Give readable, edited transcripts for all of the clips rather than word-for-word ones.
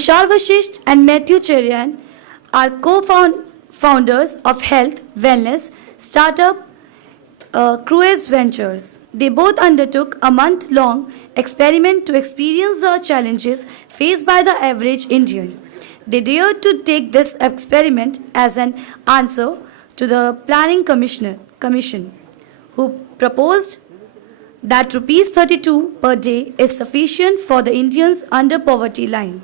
Tushar Vashisht and Mathew Cherian are co-founders of health wellness startup Cruise Ventures. They both undertook a month-long experiment to experience the challenges faced by the average Indian. They dared to take this experiment as an answer to the Planning Commission, who proposed that rupees 32 per day is sufficient for the Indians under poverty line.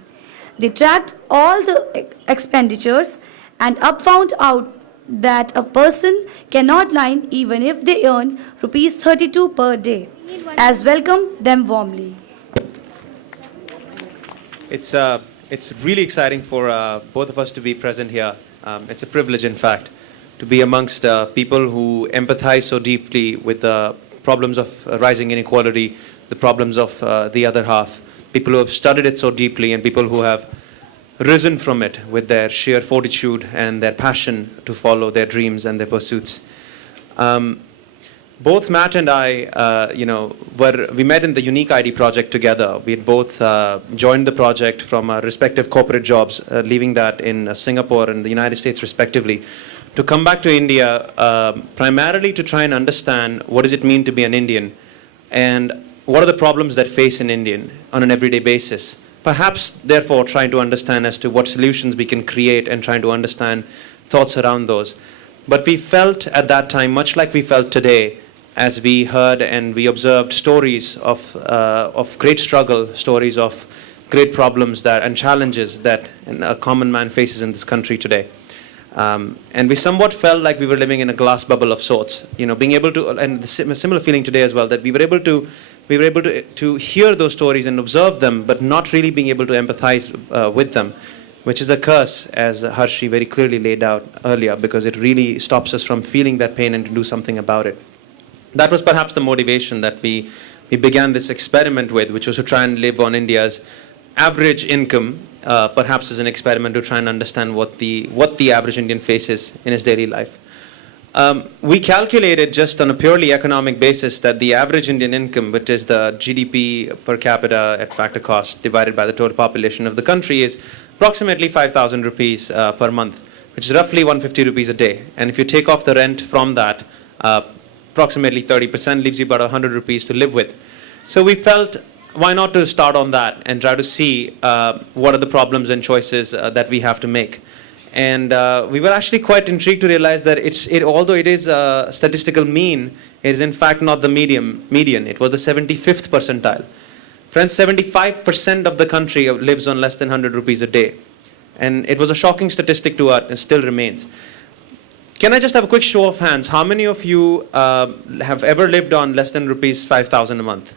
They tracked all the expenditures and found out that a person cannot line even if they earn rupees 32 per day. As welcome them warmly. It's really exciting for both of us to be present here. It's a privilege, in fact, to be amongst people who empathize so deeply with the problems of rising inequality, the problems of the other half, people who have studied it so deeply and people who have risen from it with their sheer fortitude and their passion to follow their dreams and their pursuits. Both Matt and I, we met in the Unique ID project together. We had both joined the project from our respective corporate jobs, leaving that in Singapore and the United States respectively, to come back to India primarily to try and understand what does it mean to be an Indian and what are the problems that face an Indian on an everyday basis. Perhaps, therefore, trying to understand as to what solutions we can create and trying to understand thoughts around those. But we felt at that time, much like we felt today, as we heard and we observed stories of great struggle, stories of great problems and challenges that a common man faces in this country today. And we somewhat felt like we were living in a glass bubble of sorts, being able to, and a similar feeling today as well, that we were able to hear those stories and observe them, but not really being able to empathize with them, which is a curse, as Harshi very clearly laid out earlier, because it really stops us from feeling that pain and to do something about it. That was perhaps the motivation that we began this experiment with, which was to try and live on India's average income, perhaps as an experiment to try and understand what the average Indian faces in his daily life. We calculated just on a purely economic basis that the average Indian income, which is the GDP per capita at factor cost divided by the total population of the country, is approximately 5,000 rupees per month, which is roughly 150 rupees a day. And if you take off the rent from that, approximately 30% leaves you about 100 rupees to live with. So we felt, why not to start on that and try to see what are the problems and choices that we have to make. And we were actually quite intrigued to realize that although it is a statistical mean, it is in fact not the median. It was the 75th percentile. Friends, 75% of the country lives on less than 100 rupees a day. And it was a shocking statistic to us and still remains. Can I just have a quick show of hands? How many of you have ever lived on less than rupees 5,000 a month?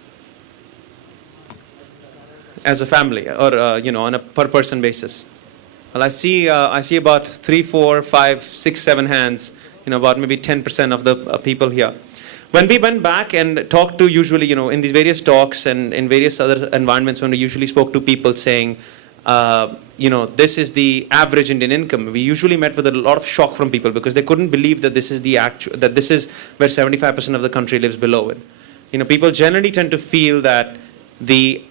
As a family, or on a per person basis. Well, I see about 3, 4, 5, 6, 7 hands. About maybe 10% of the people here. When we went back and talked to usually, in these various talks and in various other environments, when we usually spoke to people saying, this is the average Indian income, we usually met with a lot of shock from people because they couldn't believe that this is this is where 75% of the country lives below it. People generally tend to feel that the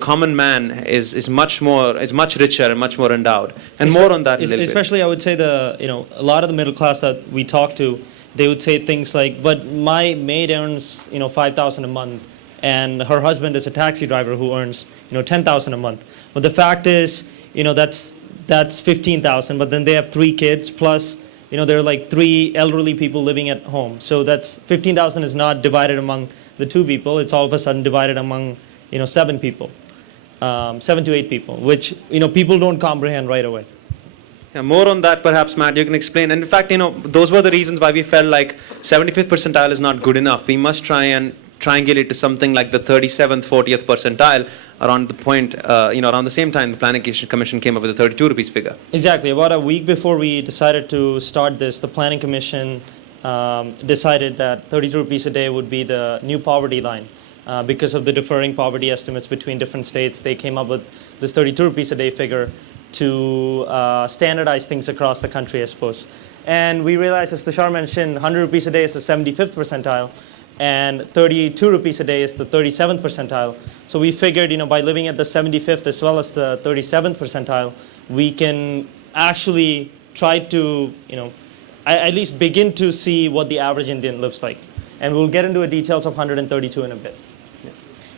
common man is much richer and much more endowed, and more on that. Especially, I would say a lot of the middle class that we talk to, they would say things like, "But my maid earns 5,000 a month, and her husband is a taxi driver who earns 10,000 a month." But the fact is, that's 15,000. But then they have 3 kids plus. There are like 3 elderly people living at home. So that's 15,000 is not divided among the 2 people. It's all of a sudden divided among 7 people, 7 to 8 people, which people don't comprehend right away. Yeah, more on that perhaps, Matt, you can explain. And in fact, those were the reasons why we felt like 75th percentile is not good enough. We must try and triangulate to something like the 37th, 40th percentile around the point, around the same time the Planning Commission came up with the 32 rupees figure. Exactly. About a week before we decided to start this, the Planning Commission decided that 32 rupees a day would be the new poverty line. Because of the differing poverty estimates between different states, they came up with this 32 rupees a day figure to standardize things across the country, I suppose. And we realized, as Tushar mentioned, 100 rupees a day is the 75th percentile. and 32 rupees a day is the 37th percentile. So we figured, by living at the 75th as well as the 37th percentile, we can actually try to, at least begin to see what the average Indian lives like. And we'll get into the details of 132 in a bit.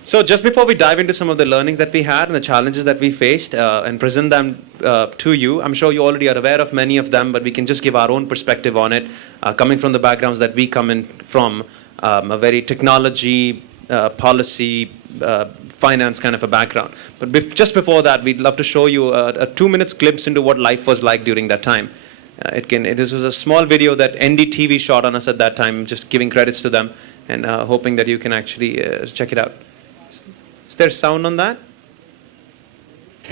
So just before we dive into some of the learnings that we had and the challenges that we faced and present them to you, I'm sure you already are aware of many of them, but we can just give our own perspective on it, coming from the backgrounds that we come in from, a very technology, policy, finance kind of a background. But just before that, we'd love to show you a 2-minute glimpse into what life was like during that time. This was a small video that NDTV shot on us at that time, just giving credits to them and hoping that you can actually check it out. Is there sound on that?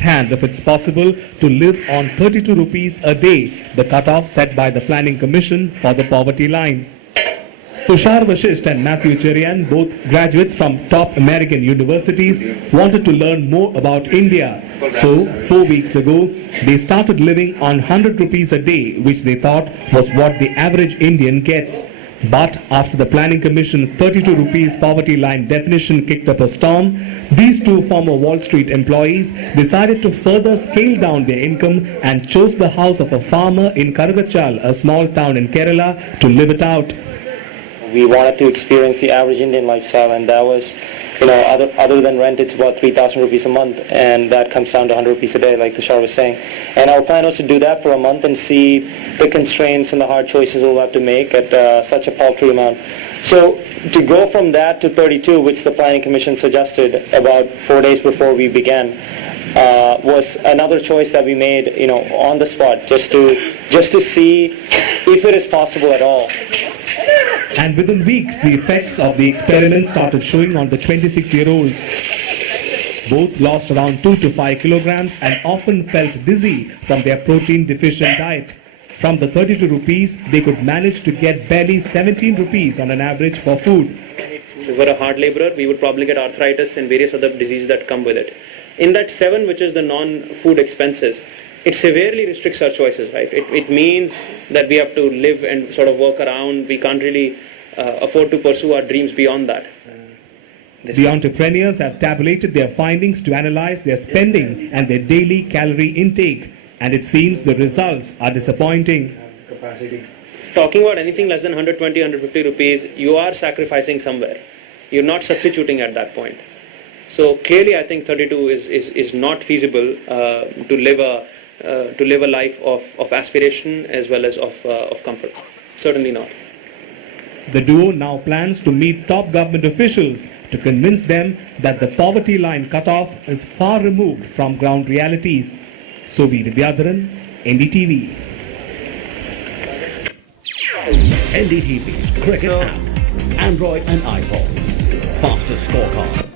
Hand if it's possible to live on 32 rupees a day, the cutoff set by the Planning Commission for the poverty line. Tushar, Vashisht and Mathew, Cherian, both graduates from top American universities, wanted to learn more about India. So, 4 weeks ago, they started living on 100 rupees a day, which they thought was what the average Indian gets. But after the Planning Commission's 32 rupees poverty line definition kicked up a storm, these two former Wall Street employees decided to further scale down their income and chose the house of a farmer in Karagachal, a small town in Kerala, to live it out. We wanted to experience the average Indian lifestyle, and that was, other than rent, it's about 3,000 rupees a month, and that comes down to 100 rupees a day, like Tushar was saying. And our plan was to do that for a month and see the constraints and the hard choices we'll have to make at such a paltry amount. So to go from that to 32, which the Planning Commission suggested about 4 days before we began, was another choice that we made, on the spot, just to see if it is possible at all. And within weeks, the effects of the experiment started showing on the 26-year-olds. Both lost around 2 to 5 kilograms and often felt dizzy from their protein-deficient diet. From the 32 rupees, they could manage to get barely 17 rupees on an average for food. If we were a hard laborer, we would probably get arthritis and various other diseases that come with it. In that 7, which is the non-food expenses, it severely restricts our choices, right? It means that we have to live and sort of work around. We can't really afford to pursue our dreams beyond that. The entrepreneurs have tabulated their findings to analyze their spending and their daily calorie intake, and it seems the results are disappointing. Talking about anything less than 120, 150 rupees, you are sacrificing somewhere. You're not substituting at that point. So clearly, I think 32 is not feasible to live a life of aspiration as well as of comfort. Certainly not. The duo now plans to meet top government officials to convince them that the poverty line cutoff is far removed from ground realities. Sovi Vidyadharan, NDTV. NDTV's cricket app, Android and iPhone. Fastest scorecard.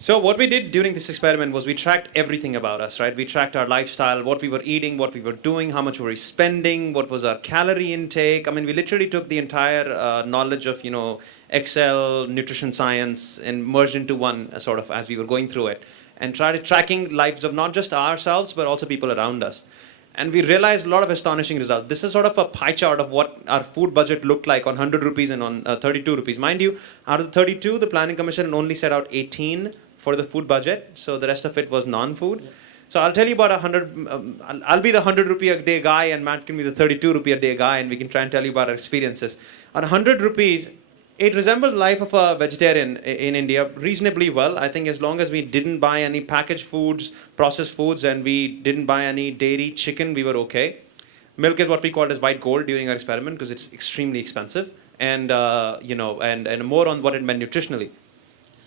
So what we did during this experiment was we tracked everything about us, right? We tracked our lifestyle, what we were eating, what we were doing, how much were we spending, what was our calorie intake. I mean, we literally took the entire knowledge of, Excel, nutrition science, and merged into one sort of as we were going through it, and tried tracking lives of not just ourselves, but also people around us. And we realized a lot of astonishing results. This is sort of a pie chart of what our food budget looked like on 100 rupees and on 32 rupees. Mind you, out of the 32, the Planning Commission only set out 18 for the food budget, so the rest of it was non-food. Yeah. So I'll tell you about 100, I'll be the 100 rupee a day guy and Matt can be the 32 rupee a day guy, and we can try and tell you about our experiences. On 100 rupees, it resembles the life of a vegetarian in India reasonably well. I think as long as we didn't buy any packaged foods, processed foods, and we didn't buy any dairy, chicken, we were okay. Milk is what we called as white gold during our experiment because it's extremely expensive, and and more on what it meant nutritionally.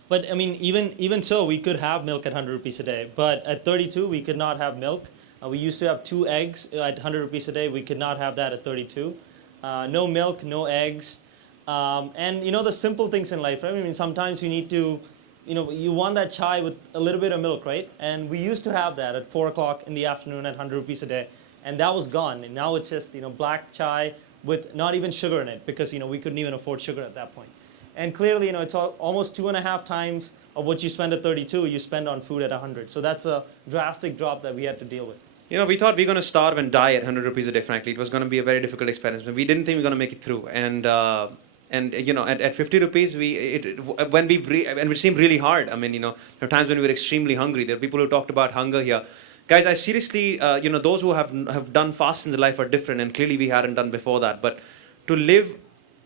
But I mean, even so, we could have milk at 100 rupees a day. But at 32, we could not have milk. We used to have 2 eggs at 100 rupees a day. We could not have that at 32. No milk, no eggs. And the simple things in life, right? I mean, sometimes you need to, you want that chai with a little bit of milk, right? And we used to have that at 4 o'clock in the afternoon at 100 rupees a day. And that was gone. And now it's just, black chai with not even sugar in it because, we couldn't even afford sugar at that point. And clearly, it's almost 2.5 times of what you spend at 32, you spend on food at 100. So that's a drastic drop that we had to deal with. We thought we were going to starve and die at 100 rupees a day, frankly. It was going to be a very difficult experience. We didn't think we were going to make it through. And at 50 rupees, and it seemed really hard. I mean, there were times when we were extremely hungry. There are people who talked about hunger here. Guys, I seriously, those who have done fasts in their life are different, and clearly we hadn't done before that. But to live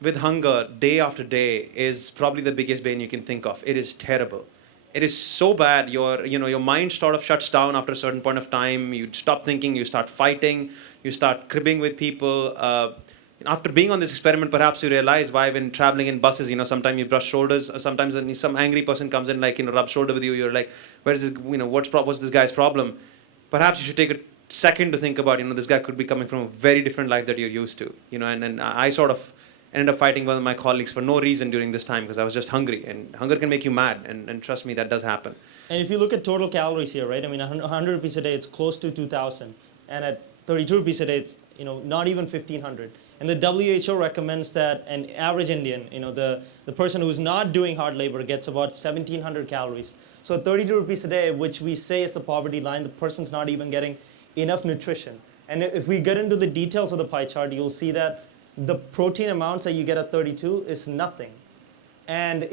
with hunger day after day is probably the biggest bane you can think of. It is terrible. It is so bad. Your mind sort of shuts down after a certain point of time. You stop thinking. You start fighting. You start cribbing with people. After being on this experiment, perhaps you realize why when traveling in buses, sometimes you brush shoulders. Or sometimes when some angry person comes in, rub shoulder with you. You're like, where's this? What's this guy's problem? Perhaps you should take a second to think about. This guy could be coming from a very different life that you're used to. And I sort of ended up fighting one of my colleagues for no reason during this time because I was just hungry, and hunger can make you mad, and trust me, that does happen. And if you look at total calories here, right? I mean, 100 rupees a day, it's close to 2,000, and at 32 rupees a day, it's not even 1,500. And the WHO recommends that an average Indian, the person who's not doing hard labor, gets about 1,700 calories. So 32 rupees a day, which we say is the poverty line, the person's not even getting enough nutrition. And if we get into the details of the pie chart, you'll see that the protein amounts that you get at 32 is nothing. And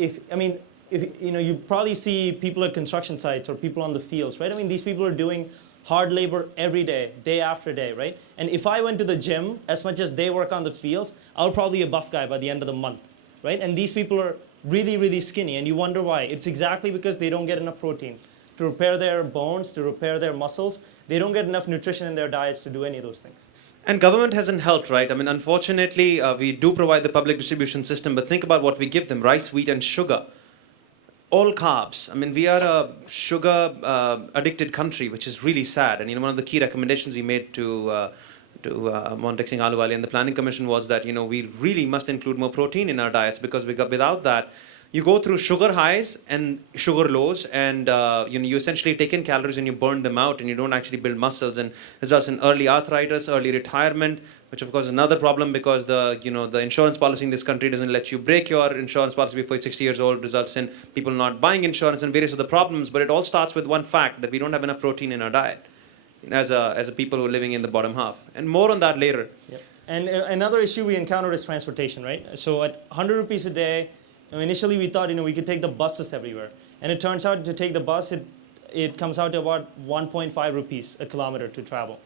you probably see people at construction sites or people on the fields, right? I mean, these people are doing hard labor every day, day after day, right? And if I went to the gym as much as they work on the fields, I'll probably be a buff guy by the end of the month, right? And these people are really, really skinny, and you wonder why. It's exactly because they don't get enough protein to repair their bones, to repair their muscles. They don't get enough nutrition in their diets to do any of those things. And government hasn't helped, right? I mean, unfortunately, we do provide the public distribution system, but think about what we give them: rice, wheat, and sugar. All carbs. I mean, we are a sugar addicted country, which is really sad. And one of the key recommendations we made to Montek Singh Ahluwalia and the Planning Commission was that we really must include more protein in our diets, because without that, you go through sugar highs and sugar lows, and you essentially take in calories and you burn them out, and you don't actually build muscles, and results in early arthritis, early retirement, which of course is another problem, because the insurance policy in this country doesn't let you break your insurance policy before you're 60 years old, results in people not buying insurance and various other problems. But it all starts with one fact, that we don't have enough protein in our diet as a people who are living in the bottom half. And more on that later. Yep. And another issue we encountered is transportation, right? So at 100 rupees a day, initially we thought we could take the buses everywhere, and it turns out to take the bus, it comes out to about 1.5 rupees a kilometer to travel.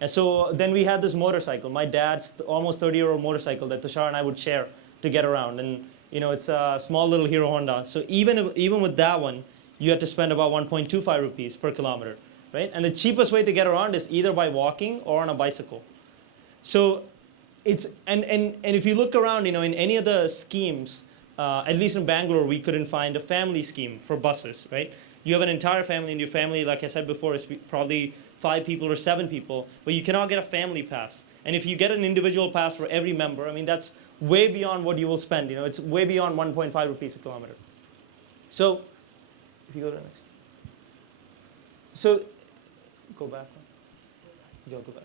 And so then we had this motorcycle, my dad's almost 30-year-old motorcycle that Tushar and I would share to get around, and it's a small little Hero Honda. So even with that one, you had to spend about 1.25 rupees per kilometer, right? And the cheapest way to get around is either by walking or on a bicycle. So it's and if you look around, in any of the schemes. At least in Bangalore, we couldn't find a family scheme for buses, right? You have an entire family, and your family, like I said before, is probably 5 people or 7 people, but you cannot get a family pass. And if you get an individual pass for every member, that's way beyond what you will spend. It's way beyond 1.5 rupees a kilometer. So, if you go to the next. So, go back. Go back.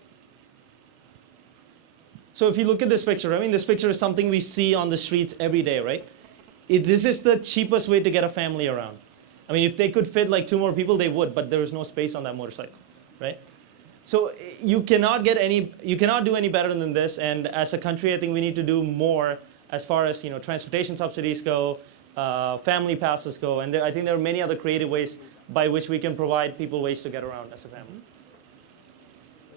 So if you look at this picture, this picture is something we see on the streets every day, right? This is the cheapest way to get a family around. If they could fit like 2 more people, they would, but there is no space on that motorcycle, right? So you cannot do any better than this. And as a country, I think we need to do more as far as transportation subsidies go, family passes go, and I think there are many other creative ways by which we can provide people ways to get around as a family.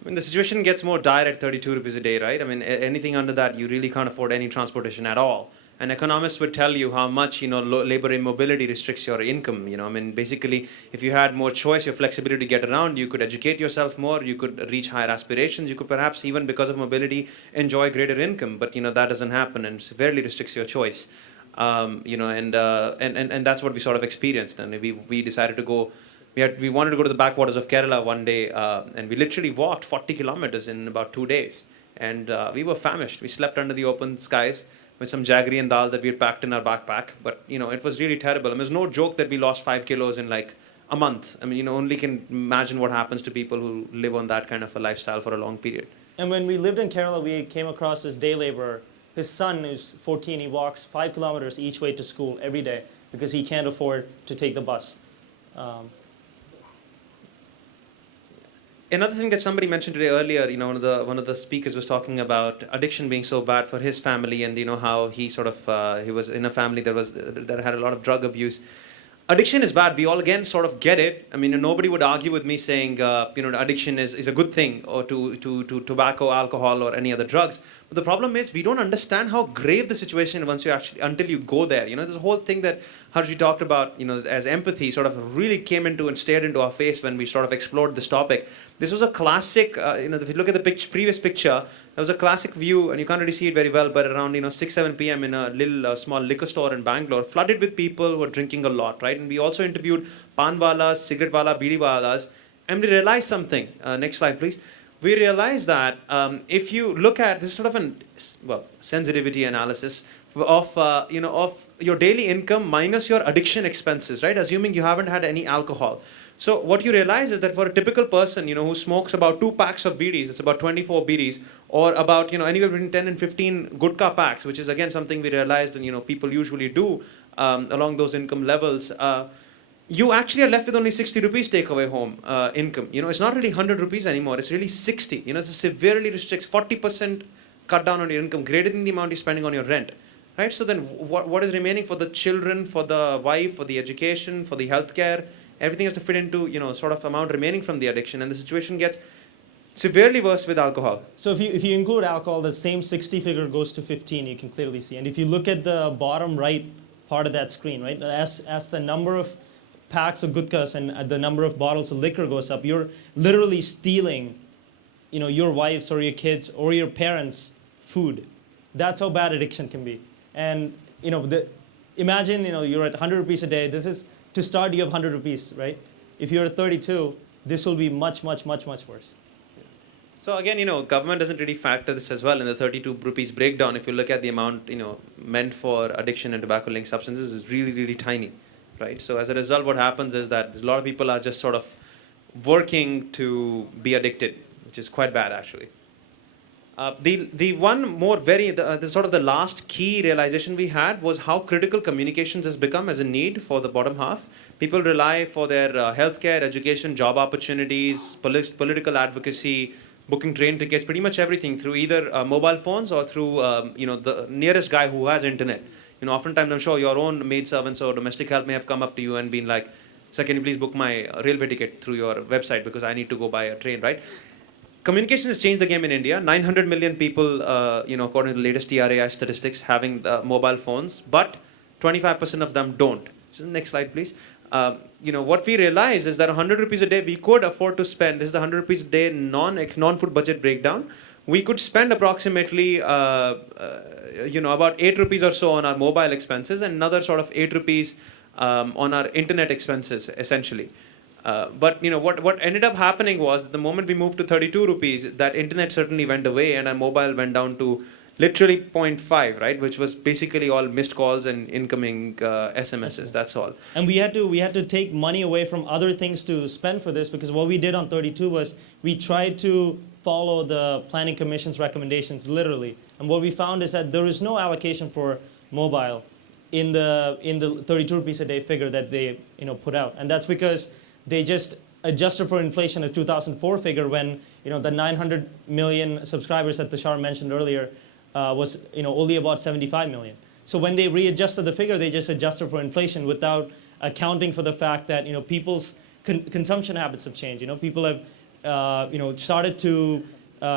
The situation gets more dire at 32 rupees a day, right? Anything under that, you really can't afford any transportation at all. And economists would tell you how much, labor immobility restricts your income. Basically, if you had more choice, your flexibility to get around, you could educate yourself more, you could reach higher aspirations, you could perhaps even, because of mobility, enjoy greater income. But, that doesn't happen, and severely restricts your choice. And that's what we sort of experienced. And we decided to go. We wanted to go to the backwaters of Kerala one day, and we literally walked 40 kilometers in about 2 days. And we were famished. We slept under the open skies with some jaggery and dal that we had packed in our backpack. But, it was really terrible. There's no joke that we lost 5 kilos in like a month. Only can imagine what happens to people who live on that kind of a lifestyle for a long period. And when we lived in Kerala, we came across this day laborer. His son, who's 14, he walks 5 kilometers each way to school every day because he can't afford to take the bus. Another thing that somebody mentioned today earlier, one of the speakers was talking about addiction being so bad for his family, and how he sort of he was in a family that had a lot of drug abuse. Addiction is bad. We all again sort of get it. I mean, nobody would argue with me saying addiction is a good thing, or to tobacco, alcohol, or any other drugs. But the problem is we don't understand how grave the situation once you actually until you go there. This whole thing that Harji talked about, as empathy, sort of really came into and stared into our face when we sort of explored this topic. This was a classic. If you look at the previous picture, there was a classic view, and you can't really see it very well, but around 6-7 p.m. in a little small liquor store in Bangalore, flooded with people who were drinking a lot, right? And we also interviewed panwalas, cigarette wala, bidi walas, and we realized something. Next slide, please. We realized that if you look at this sort of sensitivity analysis of of your daily income minus your addiction expenses, right? Assuming you haven't had any alcohol. So what you realize is that for a typical person, who smokes about 2 packs of bidis, it's about 24 bidis, or about anywhere between 10 and 15 gutka packs, which is again something we realized and people usually do along those income levels. You actually are left with only 60 rupees take away home income. It's not really 100 rupees anymore. It's really 60. It's a severely restricts 40% cut down on your income, greater than the amount you're spending on your rent. Right? So then what is remaining for the children, for the wife, for the education, for the healthcare? Everything has to fit into, sort of amount remaining from the addiction, and the situation gets severely worse with alcohol. So if you include alcohol, the same 60 figure goes to 15, you can clearly see. And if you look at the bottom right part of that screen, right, as the number of packs of gutkas and the number of bottles of liquor goes up, you're literally stealing, your wife's or your kids or your parents' food. That's how bad addiction can be. And, imagine, you're at 100 rupees a day. This is, to start, you have 100 rupees, right? If you're at 32, this will be much, much, much, much worse. So again, government doesn't really factor this as well in the 32 rupees breakdown. If you look at the amount, meant for addiction and tobacco-linked substances, is really, really tiny, right? So as a result, what happens is that a lot of people are just sort of working to be addicted, which is quite bad, actually. The one more the sort of the last key realization we had was how critical communications has become as a need for the bottom half. People rely for their healthcare, education, job opportunities, political advocacy, booking train tickets, pretty much everything through either mobile phones or through the nearest guy who has internet. Oftentimes I'm sure your own maid servants or domestic help may have come up to you and been like, "Sir, can you please book my railway ticket through your website because I need to go by a train," right? Communication has changed the game in India. 900 million people, according to the latest TRAI statistics, having mobile phones, but 25% of them don't. So next slide, please. What we realize is that 100 rupees a day we could afford to spend. This is the 100 rupees a day non-food budget breakdown. We could spend approximately, about 8 rupees or so on our mobile expenses, and another sort of 8 rupees on our internet expenses, essentially. But what ended up happening was the moment we moved to 32 rupees, that internet certainly went away and our mobile went down to literally 0.5, right, which was basically all missed calls and incoming SMSs. That's all. And we had to take money away from other things to spend for this, because what we did on 32 was we tried to follow the Planning Commission's recommendations literally. And what we found is that there is no allocation for mobile in the 32 rupees a day figure that they put out, and that's because they just adjusted for inflation, a 2004 figure, when the 900 million subscribers that Tushar mentioned earlier was only about 75 million. So when they readjusted the figure, they just adjusted for inflation without accounting for the fact that people's consumption habits have changed. People have started to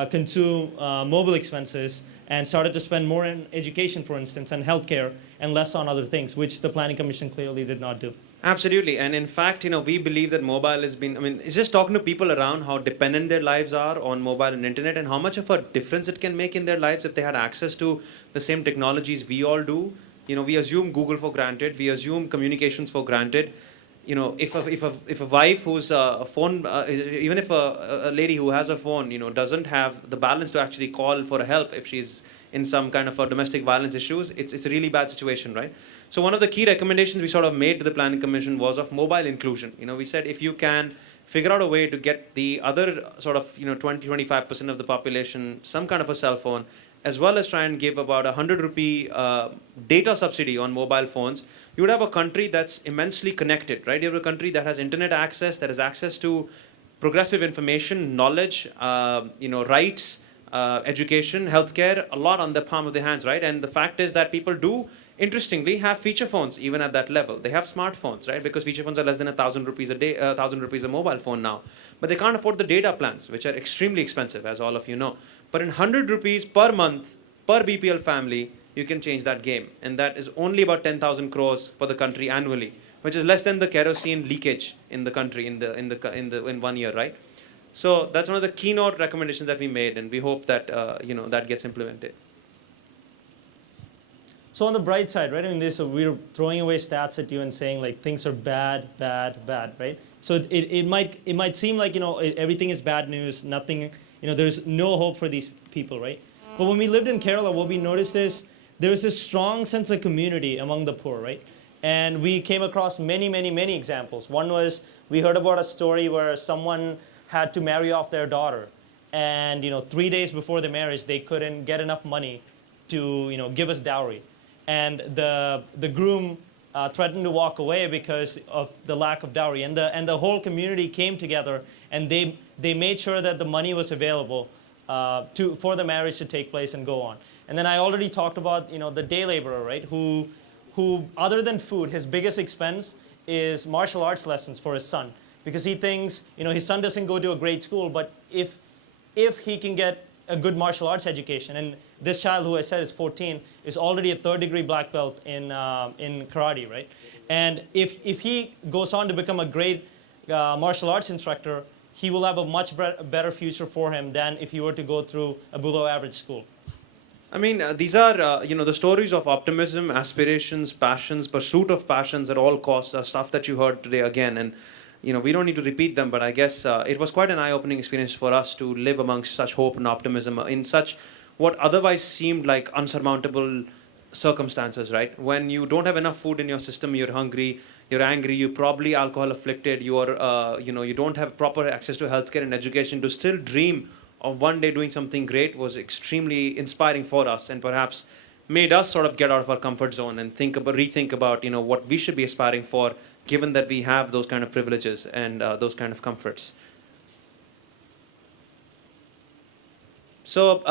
consume mobile expenses and started to spend more in education, for instance, and healthcare, and less on other things, which the Planning Commission clearly did not do. Absolutely. And in fact, we believe that mobile has been, it's just talking to people around how dependent their lives are on mobile and internet, and how much of a difference it can make in their lives if they had access to the same technologies we all do. We assume Google for granted. We assume communications for granted. If a wife who's a phone, even if a lady who has a phone, doesn't have the balance to actually call for help if she's in some kind of a domestic violence issues, it's a really bad situation, right? So one of the key recommendations we sort of made to the Planning Commission was of mobile inclusion. We said if you can figure out a way to get the other sort of 20-25% of the population some kind of a cell phone, as well as try and give about 100 rupee data subsidy on mobile phones, you would have a country that's immensely connected, right? You have a country that has internet access, that has access to progressive information, knowledge, rights, education, healthcare, a lot on the palm of their hands, right? And the fact is that people do, interestingly, have feature phones even at that level. They have smartphones, right? Because feature phones are less than 1,000 rupees a day, 1,000 rupees a mobile phone now. But they can't afford the data plans, which are extremely expensive, as all of you know. But in 100 rupees per month, per BPL family, you can change that game. And that is only about 10,000 crores for the country annually, which is less than the kerosene leakage in the country in 1 year, right? So that's one of the keynote recommendations that we made, and we hope that that gets implemented. So on the bright side, right? I mean, we're throwing away stats at you and saying like things are bad, bad, bad, right? So it might seem like everything is bad news, nothing, there's no hope for these people, right? But when we lived in Kerala, what we noticed is there is this strong sense of community among the poor, right? And we came across many, many, many examples. One was we heard about a story where someone had to marry off their daughter, and 3 days before the marriage they couldn't get enough money to give us dowry, and the groom threatened to walk away because of the lack of dowry, and the whole community came together and they made sure that the money was available for the marriage to take place and go on. And then I already talked about the day laborer, right, who other than food, his biggest expense is martial arts lessons for his son, because he thinks his son doesn't go to a great school, but if he can get a good martial arts education, and this child who I said is 14 is already a third-degree black belt in karate, right? And if he goes on to become a great martial arts instructor, he will have a much better future for him than if he were to go through a below-average school. I mean, these are, the stories of optimism, aspirations, passions, pursuit of passions at all costs, stuff that you heard today again. And, we don't need to repeat them, but I guess it was quite an eye-opening experience for us to live amongst such hope and optimism in such what otherwise seemed like unsurmountable circumstances, right? When you don't have enough food in your system, you're hungry, you're angry, you're probably alcohol afflicted, you don't have proper access to healthcare and education, to still dream of one day doing something great was extremely inspiring for us, and perhaps made us sort of get out of our comfort zone and rethink about what we should be aspiring for, given that we have those kind of privileges and those kind of comforts. So,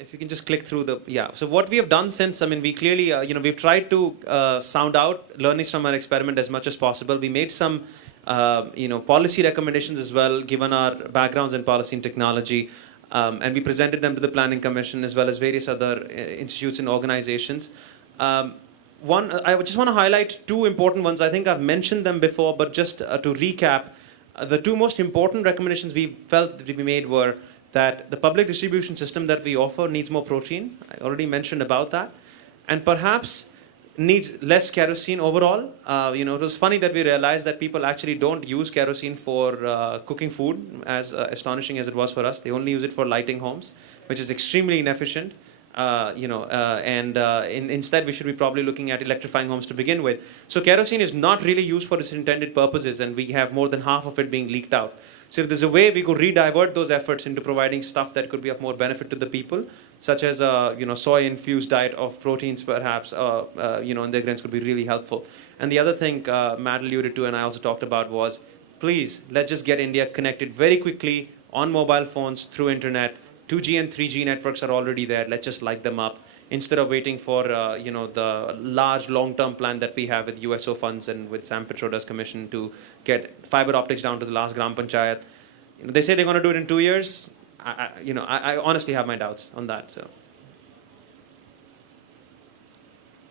if you can just click through so what we have done since, we clearly, we've tried to sound out learnings from our experiment as much as possible. We made some, policy recommendations as well, given our backgrounds in policy and technology, and we presented them to the Planning Commission as well as various other institutes and organizations. I just want to highlight two important ones. I think I've mentioned them before, but just to recap, the two most important recommendations we felt that we made were that the public distribution system that we offer needs more protein. I already mentioned about that. And perhaps needs less kerosene overall. It was funny that we realized that people actually don't use kerosene for cooking food, as astonishing as it was for us. They only use it for lighting homes, which is extremely inefficient. Instead we should be probably looking at electrifying homes to begin with. So kerosene is not really used for its intended purposes, and we have more than half of it being leaked out. So if there's a way we could re-divert those efforts into providing stuff that could be of more benefit to the people, such as a soy-infused diet of proteins perhaps, and the grains could be really helpful. And the other thing Matt alluded to and I also talked about was, please, let's just get India connected very quickly on mobile phones, through internet. 2G and 3G networks are already there. Let's just light them up instead of waiting for the large long-term plan that we have with USO funds and with Sam Petroda's commission to get fiber optics down to the last gram panchayat. They say they're going to do it in 2 years. I honestly have my doubts on that.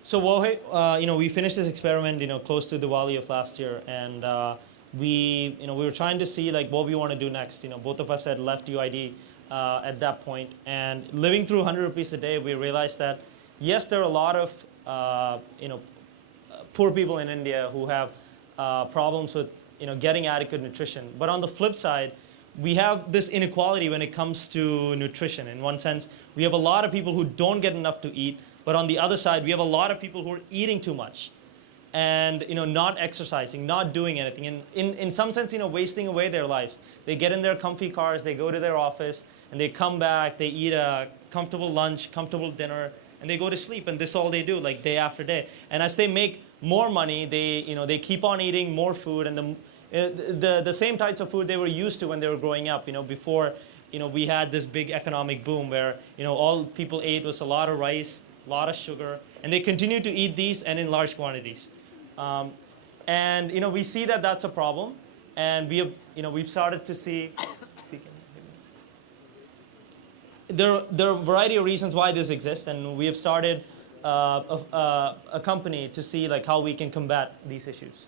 So Wohe, we finished this experiment, close to Diwali of last year, and we were trying to see like what we want to do next. Both of us had left UID at that point, and living through 100 rupees a day, we realized that yes, there are a lot of poor people in India who have problems with getting adequate nutrition. But on the flip side, we have this inequality when it comes to nutrition. In one sense, we have a lot of people who don't get enough to eat, but on the other side, we have a lot of people who are eating too much and not exercising, not doing anything, and in some sense, wasting away their lives. They get in their comfy cars, they go to their office, and they come back, they eat a comfortable lunch, comfortable dinner, and they go to sleep, and this is all they do, like day after day. And as they make more money, they keep on eating more food, and the same types of food they were used to when they were growing up. Before we had this big economic boom where all people ate was a lot of rice, a lot of sugar, and they continue to eat these and in large quantities. And we see that that's a problem, and we've started to see. There are a variety of reasons why this exists, and we have started a company to see how we can combat these issues.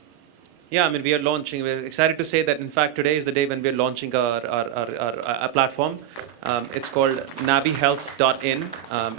Yeah, I mean, we're excited to say that, in fact, today is the day when we're launching our platform. It's called navihealth.in.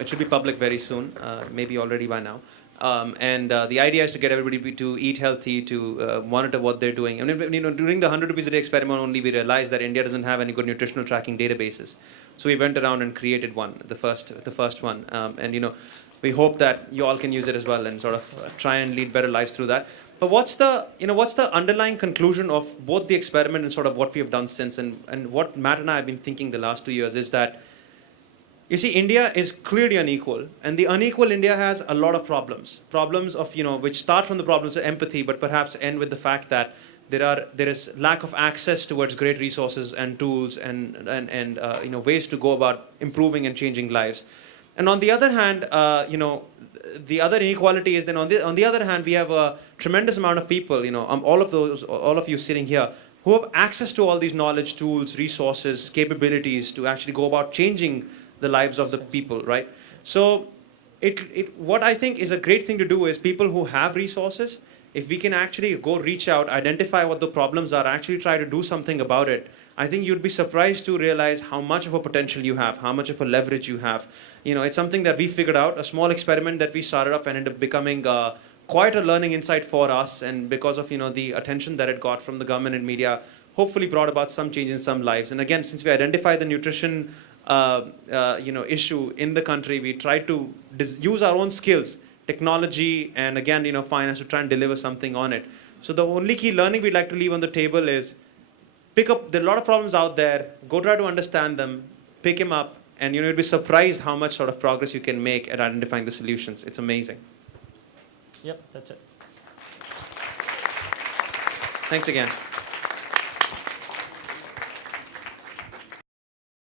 It should be public very soon, maybe already by now. And the idea is to get everybody to eat healthy, to monitor what they're doing. I mean, during the 100 rupees a day experiment only, we realized that India doesn't have any good nutritional tracking databases. So we went around and created one, the first one. And we hope that you all can use it as well and sort of try and lead better lives through that. But what's the underlying conclusion of both the experiment and sort of what we have done since, and what Matt and I have been thinking the last 2 years is that, you see, India is clearly unequal, and the unequal India has a lot of problems of, which start from the problems of empathy, but perhaps end with the fact that there is lack of access towards great resources and tools and ways to go about improving and changing lives. And on the other hand, the other inequality is then on the other hand, we have a tremendous amount of people, all of you sitting here, who have access to all these knowledge, tools, resources, capabilities to actually go about changing the lives of the people, right? So what I think is a great thing to do is people who have resources, if we can actually go reach out, identify what the problems are, actually try to do something about it, I think you'd be surprised to realize how much of a potential you have, how much of a leverage you have. It's something that we figured out, a small experiment that we started off and ended up becoming quite a learning insight for us, and because of the attention that it got from the government and media, hopefully brought about some change in some lives. And again, since we identified the nutrition issue in the country, we tried to use our own skills, technology, and again, finance to try and deliver something on it. So the only key learning we'd like to leave on the table is there are a lot of problems out there, go try to understand them, pick them up, and you'd be surprised how much sort of progress you can make at identifying the solutions. It's amazing. Yep, that's it. Thanks again.